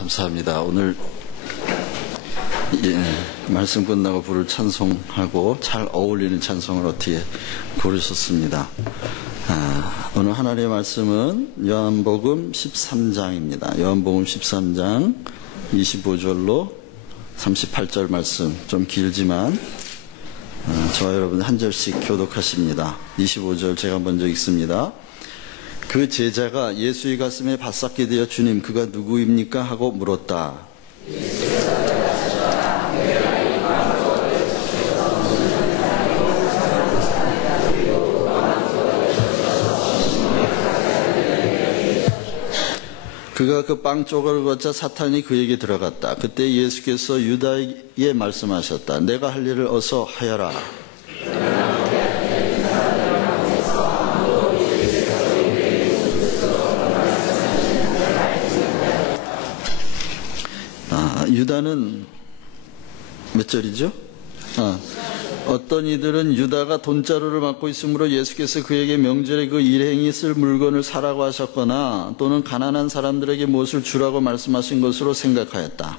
감사합니다. 오늘 말씀 끝나고 부를 찬송하고 잘 어울리는 찬송을 어떻게 고르셨습니다. 오늘 하나님의 말씀은 요한복음 13장입니다. 요한복음 13장 25절로 38절 말씀, 좀 길지만 저와 여러분 한 절씩 교독하십니다. 25절 제가 먼저 읽습니다. 그 제자가 예수의 가슴에 받삭게 되어 주님, 그가 누구입니까? 하고 물었다. 그가 그 빵 조각을 걷자 사탄이 그에게 들어갔다. 그때 예수께서 유다에게 말씀하셨다. 내가 할 일을 어서 하여라. 유다는 몇 절이죠? 어떤 이들은 유다가 돈자루를 맡고 있으므로 예수께서 그에게 명절에 그 일행이 쓸 물건을 사라고 하셨거나 또는 가난한 사람들에게 무엇을 주라고 말씀하신 것으로 생각하였다.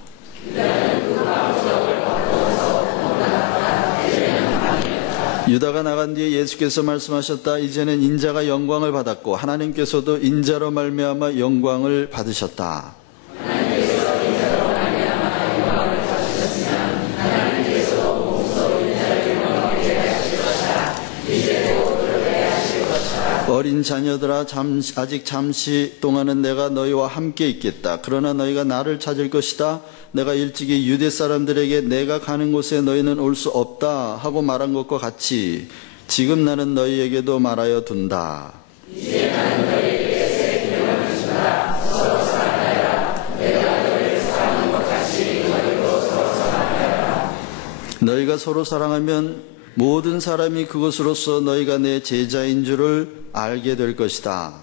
유다가 나간 뒤에 예수께서 말씀하셨다. 이제는 인자가 영광을 받았고 하나님께서도 인자로 말미암아 영광을 받으셨다. 어린 자녀들아, 아직 잠시 동안은 내가 너희와 함께 있겠다. 그러나 너희가 나를 찾을 것이다. 내가 일찍이 유대 사람들에게 내가 가는 곳에 너희는 올 수 없다 하고 말한 것과 같이 지금 나는 너희에게도 말하여 둔다. 이제 나는 너희에게 새 계명을 준다. 서로 사랑하여라. 내가 너희를 사랑한 것 같이 너희도 서로 사랑하여라. 너희가 서로 사랑하면 모든 사람이 그것으로서 너희가 내 제자인 줄을 알게 될 것이다.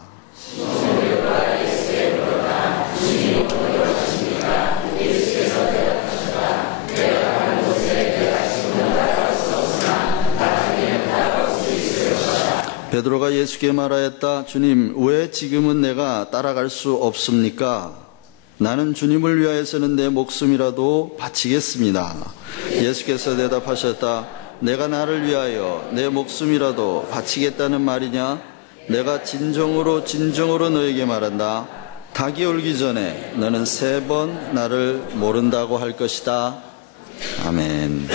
베드로가 예수께 말하였다. 주님, 왜 지금은 내가 따라갈 수 없습니까? 나는 주님을 위하여서는 내 목숨이라도 바치겠습니다. 예수께서 대답하셨다. 내가 나를 위하여 내 목숨이라도 바치겠다는 말이냐? 내가 진정으로 너에게 말한다. 닭이 울기 전에 너는 3번 나를 모른다고 할 것이다. 아멘.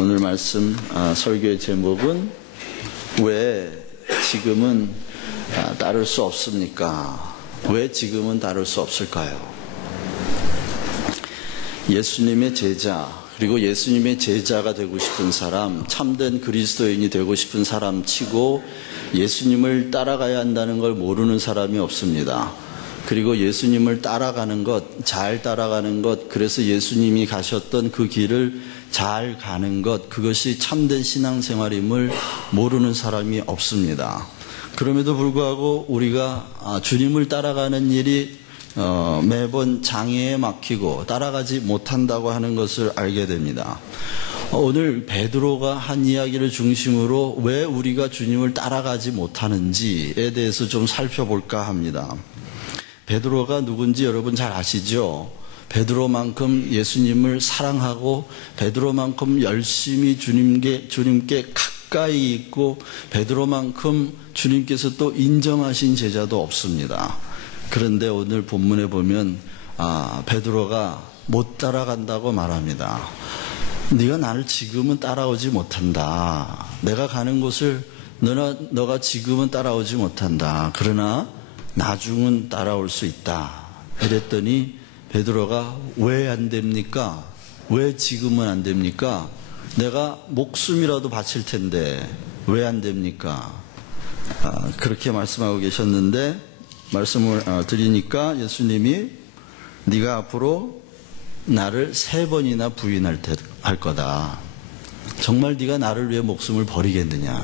오늘 말씀 설교의 제목은 왜 지금은 따를 수 없습니까? 왜 지금은 따를 수 없을까요? 예수님의 제자, 그리고 예수님의 제자가 되고 싶은 사람, 참된 그리스도인이 되고 싶은 사람 치고 예수님을 따라가야 한다는 걸 모르는 사람이 없습니다. 그리고 예수님을 따라가는 것, 잘 따라가는 것, 그래서 예수님이 가셨던 그 길을 잘 가는 것, 그것이 참된 신앙생활임을 모르는 사람이 없습니다. 그럼에도 불구하고 우리가 주님을 따라가는 일이 매번 장애에 막히고 따라가지 못한다고 하는 것을 알게 됩니다. 오늘 베드로가 한 이야기를 중심으로 왜 우리가 주님을 따라가지 못하는지에 대해서 좀 살펴볼까 합니다. 베드로가 누군지 여러분 잘 아시죠? 베드로만큼 예수님을 사랑하고 베드로만큼 열심히 주님께 가까이 있고 베드로만큼 주님께서 또 인정하신 제자도 없습니다. 그런데 오늘 본문에 보면 베드로가 못 따라간다고 말합니다. 네가 나를 지금은 따라오지 못한다. 내가 가는 곳을 너가 지금은 따라오지 못한다. 그러나 나중은 따라올 수 있다. 이랬더니 베드로가 왜 안 됩니까? 왜 지금은 안 됩니까? 내가 목숨이라도 바칠 텐데 왜 안 됩니까? 그렇게 말씀하고 계셨는데 말씀을 드리니까 예수님이 네가 앞으로 나를 3번이나 부인할 거다. 정말 네가 나를 위해 목숨을 버리겠느냐?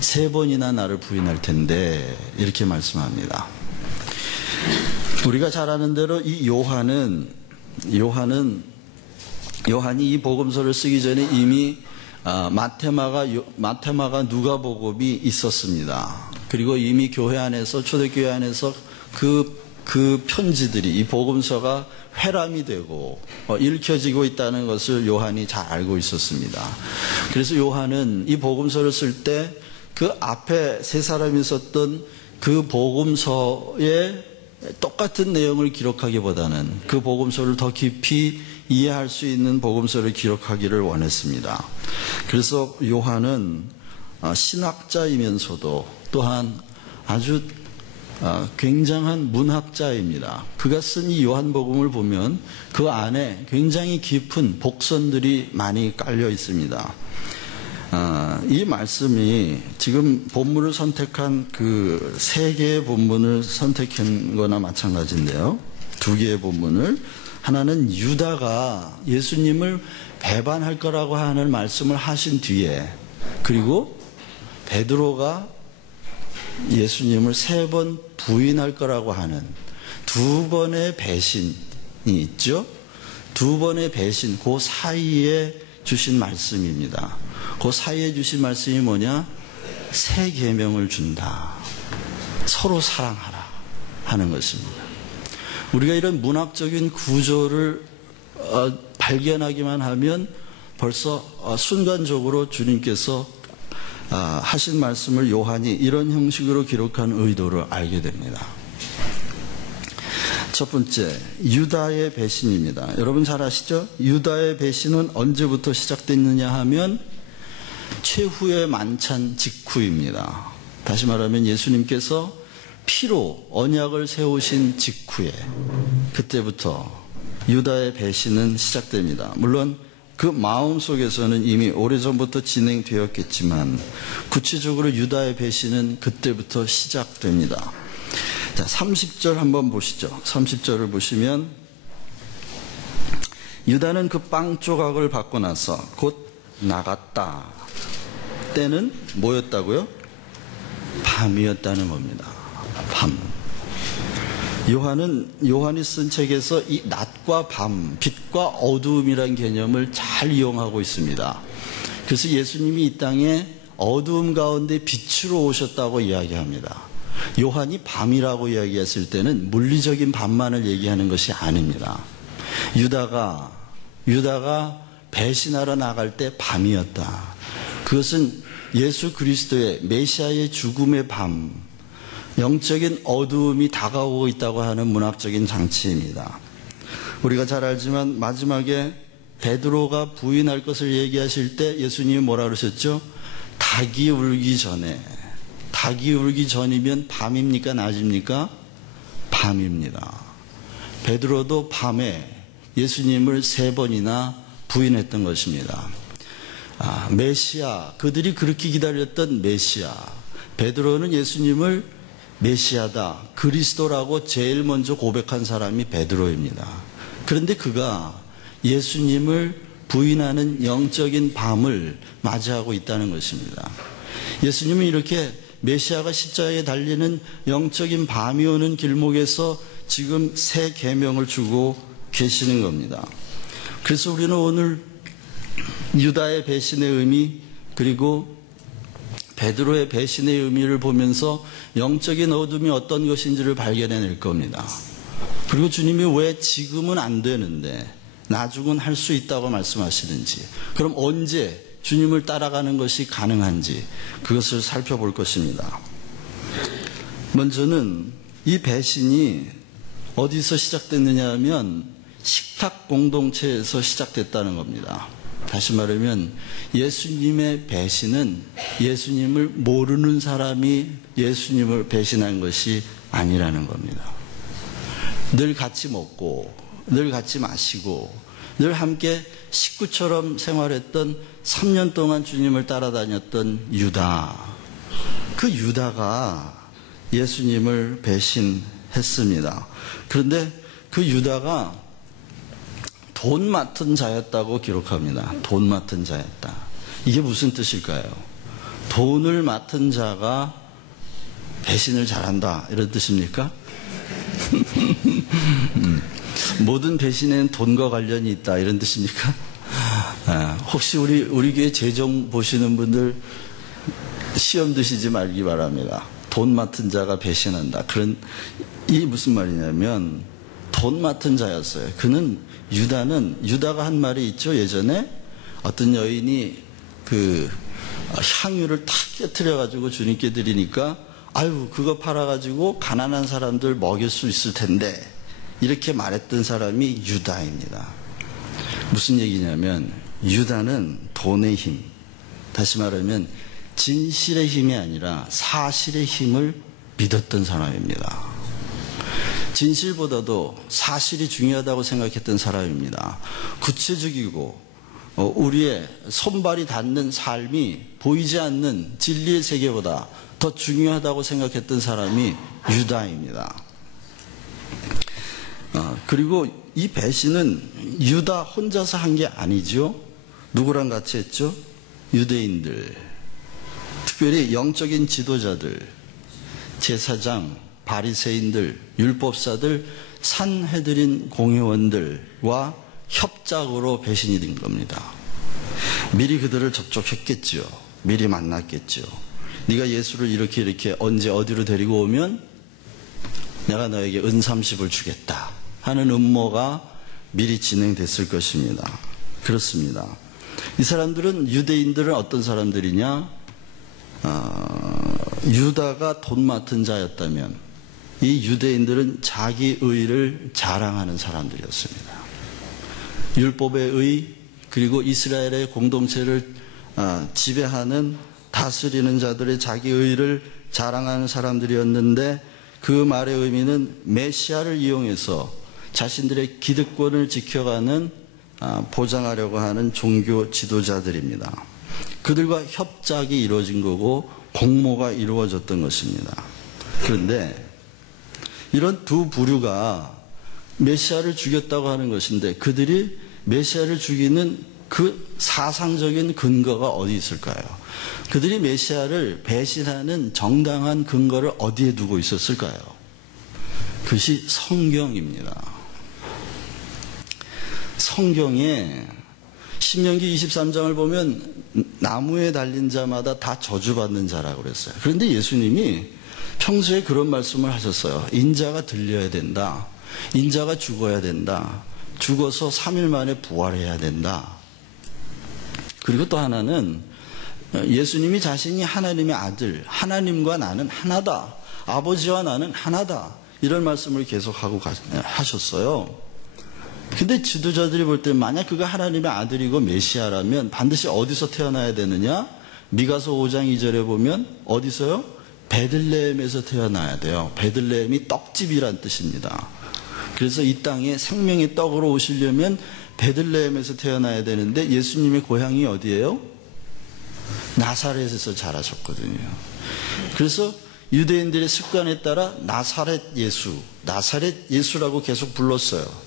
3번이나 나를 부인할 텐데 이렇게 말씀합니다. 우리가 잘 아는 대로 이 요한이 이 복음서를 쓰기 전에 이미 마태마가 누가복음이 있었습니다. 그리고 이미 교회 안에서 초대교회 안에서 그 그 편지들이, 이 복음서가 회람이 되고 읽혀지고 있다는 것을 요한이 잘 알고 있었습니다. 그래서 요한은 이 복음서를 쓸 때 그 앞에 세 사람이 썼던 그 복음서에 똑같은 내용을 기록하기보다는 그 복음서를 더 깊이 이해할 수 있는 복음서를 기록하기를 원했습니다. 그래서 요한은 신학자이면서도 또한 아주 굉장한 문학자입니다. 그가 쓴 이 요한복음을 보면 그 안에 굉장히 깊은 복선들이 많이 깔려 있습니다. 이 말씀이 지금 본문을 선택한 그 세 개의 본문을 선택한 거나 마찬가지인데요. 두 개의 본문을, 하나는 유다가 예수님을 배반할 거라고 하는 말씀을 하신 뒤에, 그리고 베드로가 예수님을 3번 부인할 거라고 하는 두 번의 배신이 있죠. 두 번의 배신, 그 사이에 주신 말씀입니다. 그 사이에 주신 말씀이 뭐냐? 새 계명을 준다. 서로 사랑하라 하는 것입니다. 우리가 이런 문학적인 구조를 발견하기만 하면 벌써 순간적으로 주님께서 하신 말씀을 요한이 이런 형식으로 기록한 의도를 알게 됩니다. 첫 번째, 유다의 배신입니다. 여러분 잘 아시죠? 유다의 배신은 언제부터 시작됐느냐 하면 최후의 만찬 직후입니다. 다시 말하면 예수님께서 피로 언약을 세우신 직후에, 그때부터 유다의 배신은 시작됩니다. 물론 그 마음 속에서는 이미 오래전부터 진행되었겠지만 구체적으로 유다의 배신은 그때부터 시작됩니다. 자, 30절 한번 보시죠. 30절을 보시면 유다는 그 빵 조각을 받고 나서 곧 나갔다. 때는 뭐였다고요? 밤이었다는 겁니다. 밤. 요한이 쓴 책에서 이 낮과 밤, 빛과 어두움이라는 개념을 잘 이용하고 있습니다. 그래서 예수님이 이 땅에 어두움 가운데 빛으로 오셨다고 이야기합니다. 요한이 밤이라고 이야기했을 때는 물리적인 밤만을 얘기하는 것이 아닙니다. 유다가 배신하러 나갈 때 밤이었다. 그것은 예수 그리스도의 메시아의 죽음의 밤, 영적인 어두움이 다가오고 있다고 하는 문학적인 장치입니다. 우리가 잘 알지만 마지막에 베드로가 부인할 것을 얘기하실 때 예수님이 뭐라 그러셨죠? 닭이 울기 전에. 닭이 울기 전이면 밤입니까? 낮입니까? 밤입니다. 베드로도 밤에 예수님을 3번이나 부인했던 것입니다. 메시아, 그들이 그렇게 기다렸던 메시아. 베드로는 예수님을 메시아다, 그리스도라고 제일 먼저 고백한 사람이 베드로입니다. 그런데 그가 예수님을 부인하는 영적인 밤을 맞이하고 있다는 것입니다. 예수님은 이렇게 메시아가 십자가에 달리는 영적인 밤이 오는 길목에서 지금 새 계명을 주고 계시는 겁니다. 그래서 우리는 오늘 유다의 배신의 의미, 그리고 베드로의 배신의 의미를 보면서 영적인 어둠이 어떤 것인지를 발견해낼 겁니다. 그리고 주님이 왜 지금은 안 되는데 나중은 할 수 있다고 말씀하시는지, 그럼 언제 주님을 따라가는 것이 가능한지 그것을 살펴볼 것입니다. 먼저는 이 배신이 어디서 시작됐느냐 하면 식탁 공동체에서 시작됐다는 겁니다. 다시 말하면 예수님의 배신은 예수님을 모르는 사람이 예수님을 배신한 것이 아니라는 겁니다. 늘 같이 먹고 늘 같이 마시고 늘 함께 식구처럼 생활했던 3년 동안 주님을 따라다녔던 유다, 그 유다가 예수님을 배신했습니다. 그런데 그 유다가 돈 맡은 자였다고 기록합니다. 돈 맡은 자였다. 이게 무슨 뜻일까요? 돈을 맡은 자가 배신을 잘한다, 이런 뜻입니까? 모든 배신에는 돈과 관련이 있다, 이런 뜻입니까? 혹시 우리 교회 재정 보시는 분들 시험 드시지 말기 바랍니다. 돈 맡은 자가 배신한다. 이 무슨 말이냐면 돈 맡은 자였어요. 유다가 한 말이 있죠. 예전에 어떤 여인이 그 향유를 탁 깨트려가지고 주님께 드리니까 아유 그거 팔아가지고 가난한 사람들 먹일 수 있을 텐데 이렇게 말했던 사람이 유다입니다. 무슨 얘기냐면 유다는 돈의 힘, 다시 말하면 진실의 힘이 아니라 사실의 힘을 믿었던 사람입니다. 진실보다도 사실이 중요하다고 생각했던 사람입니다. 구체적이고 우리의 손발이 닿는 삶이 보이지 않는 진리의 세계보다 더 중요하다고 생각했던 사람이 유다입니다. 그리고 이 배신은 유다 혼자서 한 게 아니죠. 누구랑 같이 했죠? 유대인들, 특별히 영적인 지도자들, 제사장, 바리새인들, 율법사들, 산헤드린 공회원들과 협작으로 배신이 된 겁니다. 미리 그들을 접촉했겠죠. 미리 만났겠죠. 네가 예수를 이렇게 언제 어디로 데리고 오면 내가 너에게 은 30을 주겠다 하는 음모가 미리 진행됐을 것입니다. 그렇습니다. 이 사람들은, 유대인들은 어떤 사람들이냐? 유다가 돈 맡은 자였다면 이 유대인들은 자기 의를 자랑하는 사람들이었습니다. 율법의 의, 그리고 이스라엘의 공동체를 지배하는, 다스리는 자들의 자기 의를 자랑하는 사람들이었는데 그 말의 의미는 메시아를 이용해서 자신들의 기득권을 지켜가는, 보장하려고 하는 종교 지도자들입니다. 그들과 협작이 이루어진 거고 공모가 이루어졌던 것입니다. 그런데 이런 두 부류가 메시아를 죽였다고 하는 것인데 그들이 메시아를 죽이는 그 사상적인 근거가 어디 있을까요? 그들이 메시아를 배신하는 정당한 근거를 어디에 두고 있었을까요? 그것이 성경입니다. 성경에 신명기 23장을 보면 나무에 달린 자마다 다 저주받는 자라고 그랬어요. 그런데 예수님이 평소에 그런 말씀을 하셨어요. 인자가 들려야 된다. 인자가 죽어야 된다. 죽어서 3일 만에 부활해야 된다. 그리고 또 하나는 예수님이 자신이 하나님의 아들, 하나님과 나는 하나다. 아버지와 나는 하나다. 이런 말씀을 계속하고 하셨어요. 근데 지도자들이 볼 때 만약 그가 하나님의 아들이고 메시아라면 반드시 어디서 태어나야 되느냐? 미가서 5장 2절에 보면 어디서요? 베들레헴에서 태어나야 돼요. 베들레헴이 떡집이란 뜻입니다. 그래서 이 땅에 생명의 떡으로 오시려면 베들레헴에서 태어나야 되는데 예수님의 고향이 어디예요? 나사렛에서 자라셨거든요. 그래서 유대인들의 습관에 따라 나사렛 예수라고 계속 불렀어요.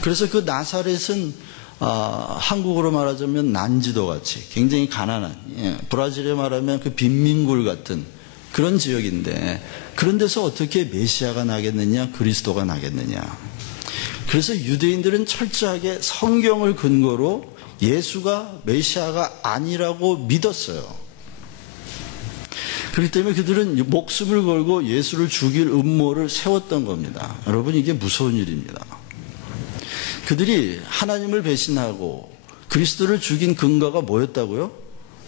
그래서 그 나사렛은 한국어로 말하자면 난지도 같이 굉장히 가난한, 브라질에 말하면 그 빈민굴 같은 그런 지역인데 그런 데서 어떻게 메시아가 나겠느냐, 그리스도가 나겠느냐. 그래서 유대인들은 철저하게 성경을 근거로 예수가 메시아가 아니라고 믿었어요. 그렇기 때문에 그들은 목숨을 걸고 예수를 죽일 음모를 세웠던 겁니다. 여러분, 이게 무서운 일입니다. 그들이 하나님을 배신하고 그리스도를 죽인 근거가 뭐였다고요?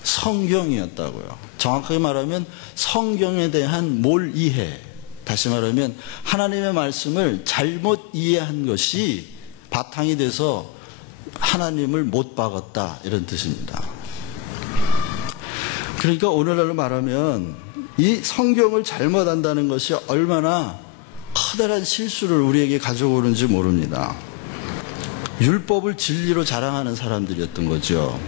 성경이었다고요. 정확하게 말하면 성경에 대한 몰이해, 다시 말하면 하나님의 말씀을 잘못 이해한 것이 바탕이 돼서 하나님을 못 박았다, 이런 뜻입니다. 그러니까 오늘날로 말하면 이 성경을 잘못 안다는 것이 얼마나 커다란 실수를 우리에게 가져오는지 모릅니다. 율법을 진리로 자랑하는 사람들이었던 거죠.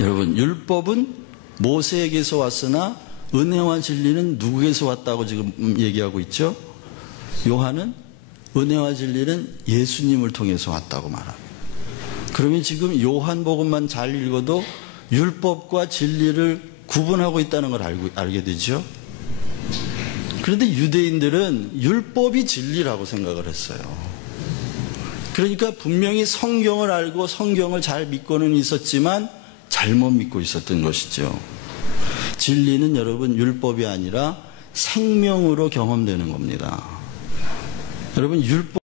여러분, 율법은 모세에게서 왔으나 은혜와 진리는 누구에게서 왔다고 지금 얘기하고 있죠? 요한은 은혜와 진리는 예수님을 통해서 왔다고 말합니다. 그러면 지금 요한복음만 잘 읽어도 율법과 진리를 구분하고 있다는 걸 알게 되죠? 그런데 유대인들은 율법이 진리라고 생각을 했어요. 그러니까 분명히 성경을 알고 성경을 잘 믿고는 있었지만 잘못 믿고 있었던 것이죠. 진리는 여러분 율법이 아니라 생명으로 경험되는 겁니다. 여러분 율법